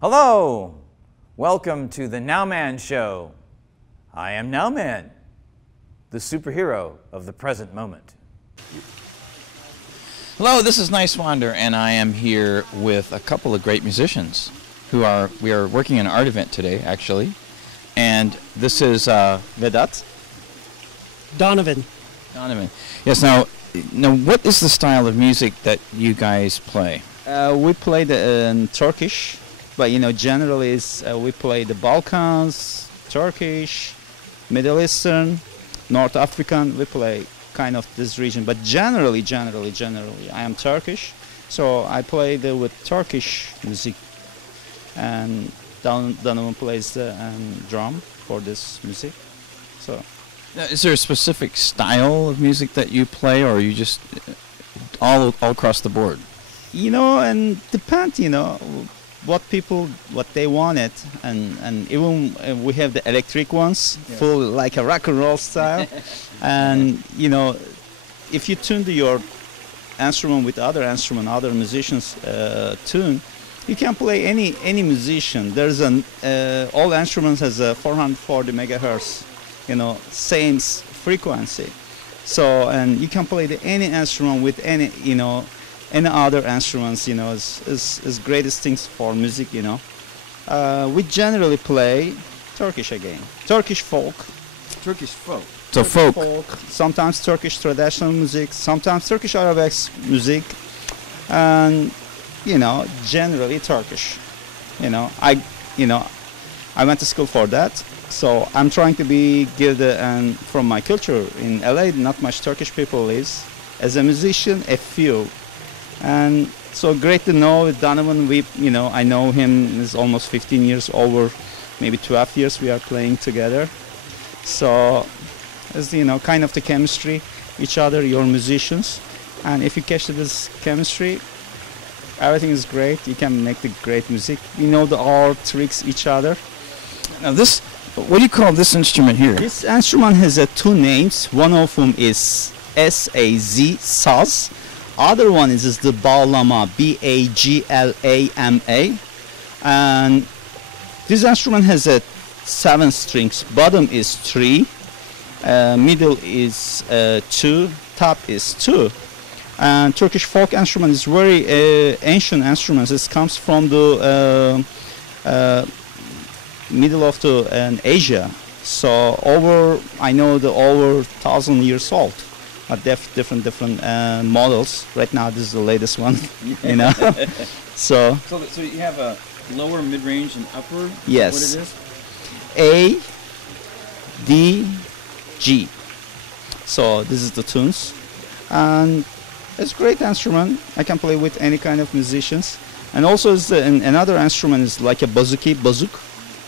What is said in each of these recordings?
Hello! Welcome to the Nowman Show. I am Nowman, the superhero of the present moment. Hello, this is Nice Wander, and I am here with a couple of great musicians we are working an art event today, actually. And this is Vedat. Donovan. Yes, now, what is the style of music that you guys play? We play in Turkish, but generally we play the Balkans, Turkish, Middle Eastern, North African. We play kind of this region, but generally, I am Turkish, so I play with Turkish music, and Donovan plays the drum for this music. So, is there a specific style of music that you play, or are you just all across the board? And depend, what they wanted, and even we have the electric ones, full like a rock and roll style. And if you tune your instrument with other musicians tune, you can play any musician. There's all instruments has a 440 megahertz, same frequency. So, and you can play any instrument with any other instruments. Is greatest things for music. We generally play Turkish again, Turkish folk. So folk. Sometimes Turkish traditional music, sometimes Turkish Arabic music, and generally Turkish. I went to school for that, so I'm trying to give from my culture in LA. Not much Turkish people lives. As a musician, a few, and so great to know with Donovan. I know him is almost 15 years, over maybe 12 years we are playing together. So, it's kind of the chemistry, each other, your musicians, and if you catch this chemistry, everything is great. You can make the great music. The all tricks each other. Now what do you call this instrument here? This instrument has two names. One of them is S-A-Z, saz. Other one is the bağlama, B-A-G-L-A-M-A. And this instrument has 7 strings. Bottom is 3, middle is 2, top is 2. And Turkish folk instrument is very ancient instruments. It comes from the middle of Asia. So over 1,000 years old. But different models. Right now, this is the latest one. So you have a lower, mid-range, and upper. Yes. Is that what A, it is? D, G. So this is the tunes, and it's a great instrument. I can play with any kind of musicians. And also, another instrument is like a bouzuk.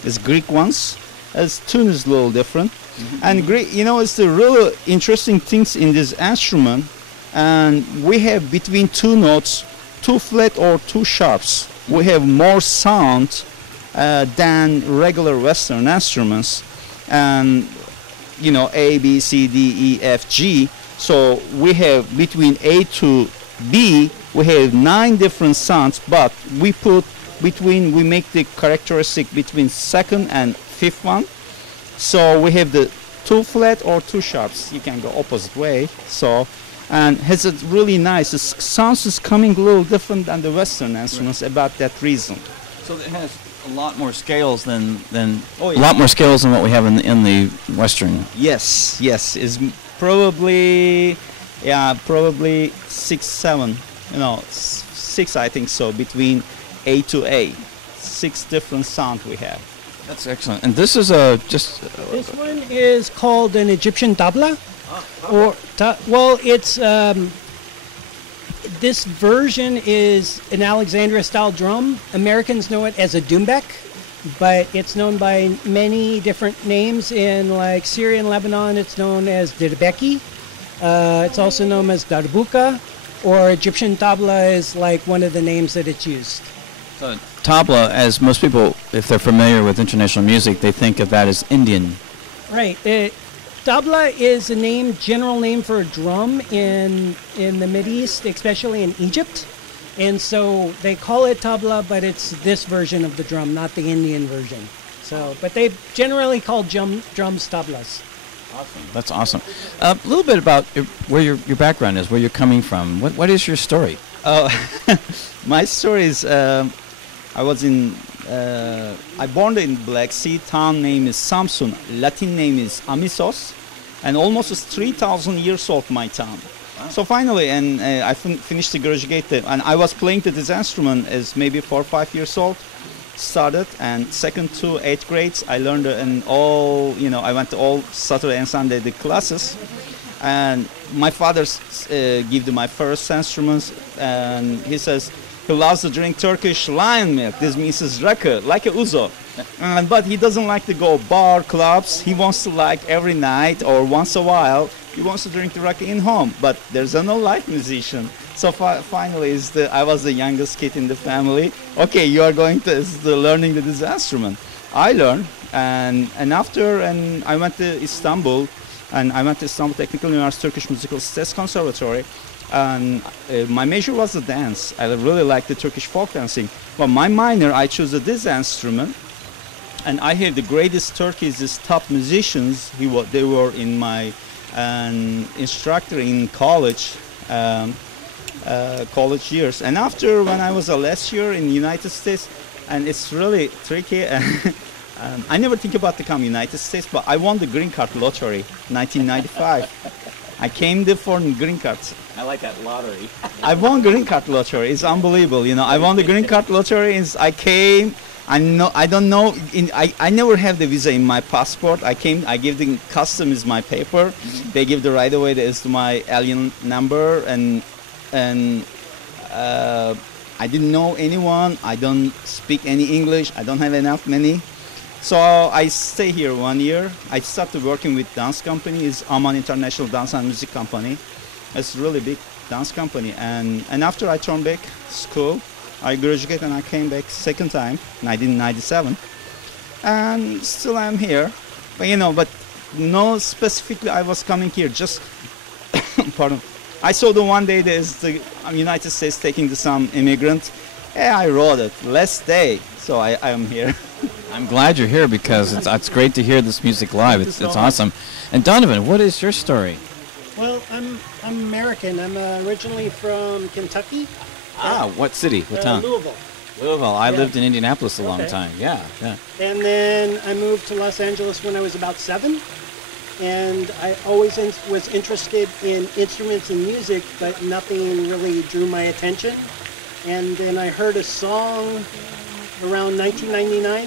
It's Greek ones. Its tune is a little different. Mm-hmm. And Greek, it's the really interesting things in this instrument. And we have between 2 notes, 2 flat or 2 sharps. We have more sound than regular Western instruments. And A, B, C, D, E, F, G. So we have between A to B, we have 9 different sounds, but we make the characteristic between second and fifth one. So we have the 2 flat or 2 sharps. You can go opposite way. So, and has a really nice, the sounds is coming a little different than the Western instruments, right, about that reason. So it has a lot more scales than lot more scales than what we have in the Western. Yes, is probably 6, 7, 6 I think so, between A to A. 6 different sound we have. That's excellent. And this is This one is called an Egyptian tabla, it's this version is an Alexandria-style drum. Americans know it as a doumbek, but it's known by many different names. In like Syria and Lebanon, it's known as dirbeki. It's also known as darbuka, or Egyptian tabla is like one of the names that it's used. So tabla, as most people, if they're familiar with international music, they think of that as Indian. Right. Tabla is a general name for a drum in the Mideast, especially in Egypt. And so they call it tabla, but it's this version of the drum, not the Indian version. So, but they generally call drums tablas. Awesome. That's awesome. A little bit about where your background is, where you're coming from. What is your story? Oh, my story is I born in Black Sea. Town name is Samsun. Latin name is Amisos, and almost 3,000 years old my town. Wow. So finally, and I finished the graduate, and I was playing this instrument as maybe 4 or 5 years old. Started, and second to 8th grades I learned in all, I went to all Saturday and Sunday the classes, and my father gave me my first instruments, and he says he loves to drink Turkish lion milk. This means it's rakı, like a uzo, but he doesn't like to go bar clubs. He wants to, like, every night or once a while he wants to drink the rakı in home, but there's no live musician. So finally, I was the youngest kid in the family. Okay, you are going to learning this instrument. I learned, and after, and I went to Istanbul, and I went to Istanbul Technical University Turkish Musical Stes Conservatory, and my major was the dance. I really liked the Turkish folk dancing. But my minor, I chose this instrument, and I hear the greatest Turkish top musicians. They were in my instructor in college. College years, and after, when I was a last year in the United States, and it's really tricky. I never think about to come United States, but I won the green card lottery 1995. I came there for green cards. I like that lottery. I won green card lottery. It's unbelievable. I won the green card lottery. I came. I don't know. I never have the visa in my passport. I came. I give the customs my paper. They give the right away as my alien number, and I didn't know anyone. I don't speak any English. I don't have enough money. So I stay here 1 year. I started working with dance company. It's Aman International Dance and Music Company. It's a really big dance company. And after I turned back school, I graduated and I came back second time, 1997. And still I'm here. But no specifically I was coming here. Just, pardon. I saw the one day there's the United States taking some immigrants. I wrote it last day, so I am here. I'm glad you're here because it's great to hear this music live. It's awesome. And Donovan, what is your story? Well, I'm American. I'm originally from Kentucky. What city? What town? Louisville. Louisville. I lived in Indianapolis a long time. Yeah. And then I moved to Los Angeles when I was about 7. And I always was interested in instruments and music, but nothing really drew my attention. And then I heard a song around 1999,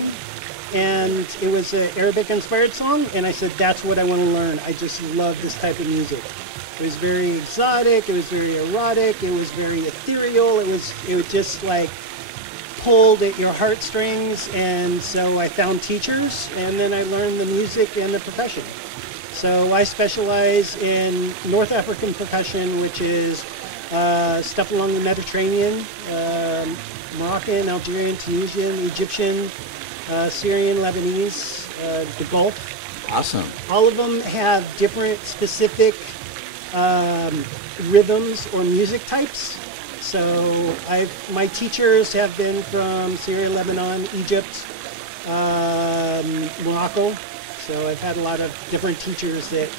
and it was an Arabic-inspired song, and I said, that's what I want to learn. I just love this type of music. It was very exotic, it was very erotic, it was very ethereal, it was just like pulled at your heartstrings, and so I found teachers, and then I learned the music and the percussion. So I specialize in North African percussion, which is stuff along the Mediterranean, Moroccan, Algerian, Tunisian, Egyptian, Syrian, Lebanese, the Gulf. Awesome. All of them have different specific rhythms or music types. So my teachers have been from Syria, Lebanon, Egypt, Morocco. So I've had a lot of different teachers that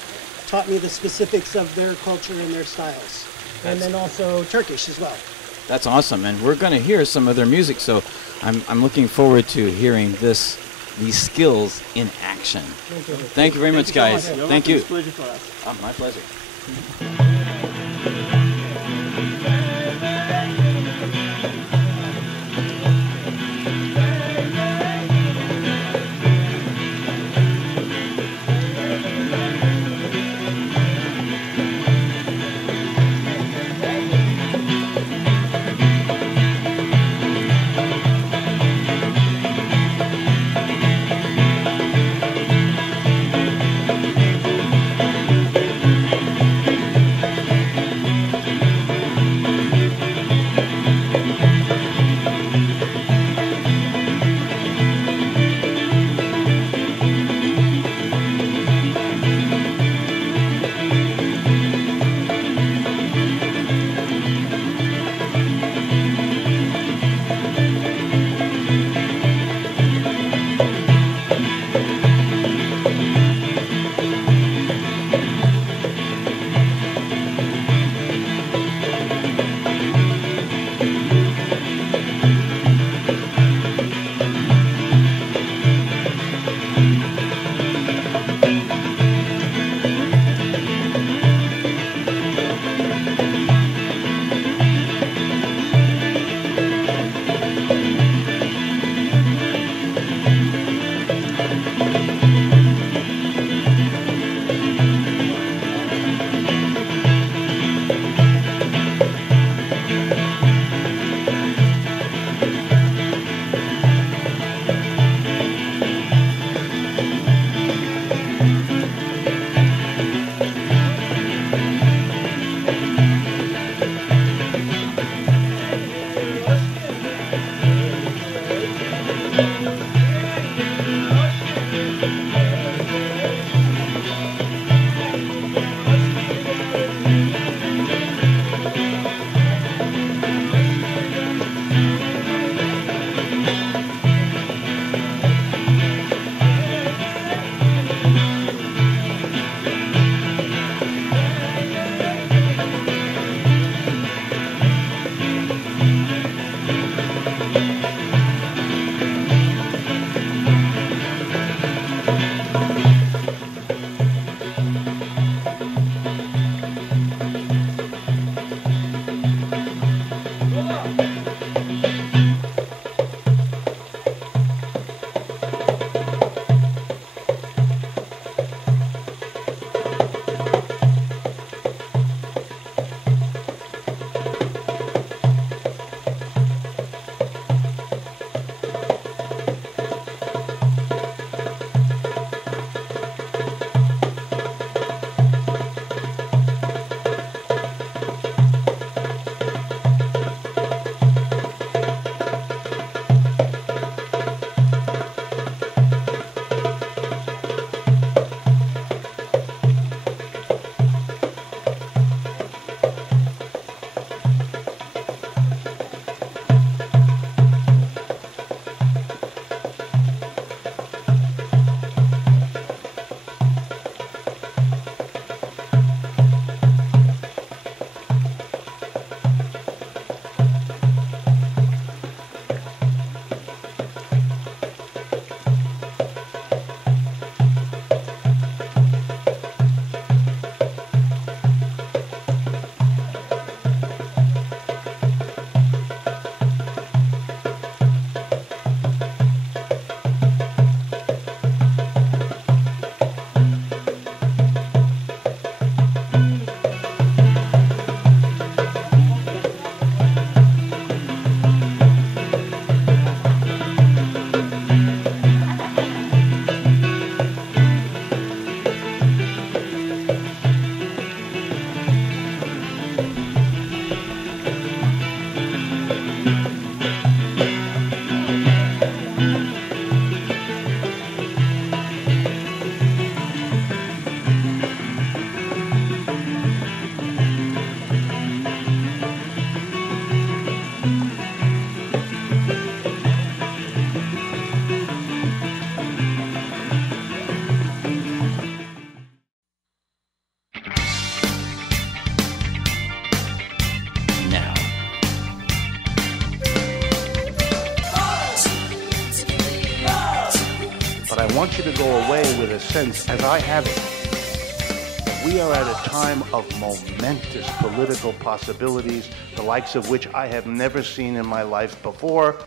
taught me the specifics of their culture and their styles. And then also Turkish as well. That's awesome. And we're going to hear some of their music, so I'm looking forward to hearing these skills in action. Thank you very much, guys. Thank you. It's a pleasure for us. My pleasure. But I want you to go away with a sense, as I have it, we are at a time of momentous political possibilities, the likes of which I have never seen in my life before.